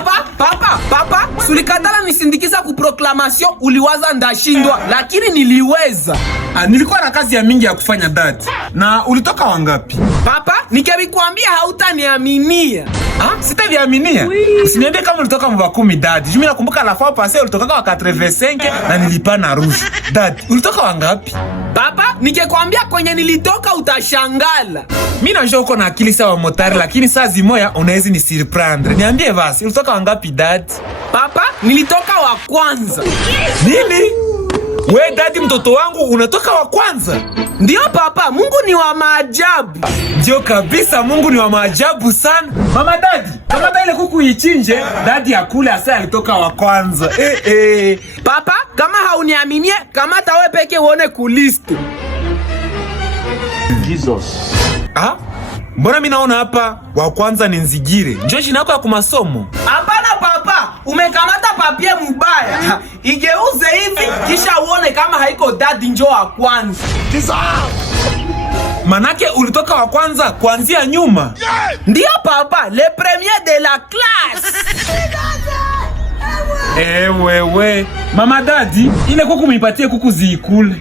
Papa, sulikatala nisindikiza ku proclamation, uliwaza ndashindwa, lakini niliweza. Nilikuwa na kazi ya mingi ya kufanya dad. Na ulitoka wangapi? Papa, nikikuambia hautaniaminia. Sitaviaminia. Usiniambie kama ulitoka mwa 10 dad. Mimi nakumbuka la fois passée ulitoka kwa 85 na nilipa na rouge. Dad, ulitoka wangapi? Papa, nikikwambia kwenye nilitoka utashangala. Mimi najua uko na akili sawa motari, lakini saa zimoya unaweza ni surprendre. Niambie basi, ulitoka wangapi dad? Papa, nilitoka wa kwanza. Nini? We dadi, mtoto wangu unatoka wa kwanza? Ndio papa, Mungu ni wa maajabu. Ndio kabisa, Mungu ni wa maajabu sana. Mama dadi, kama ile kuku ichinje, dadi akule asa alitoka wa kwanza. Papa, kama hauniaminie, kamata wewe peke uone kulisti. Jesus. Mbona mimi naona hapa wa kwanza ni Nzigire. Njoo jina lako ya kumasomo. Hapana papa, umekamata papie mbaya. Igeuze hivi kisha uone kama haiko dadi njoo wa kwanza. Manake ulitoka wa kwanza kuanzia nyuma. Ndio papa, le premier de la classe. Wewe. Mama dadi, ile kuku muipatie kuku ziikule.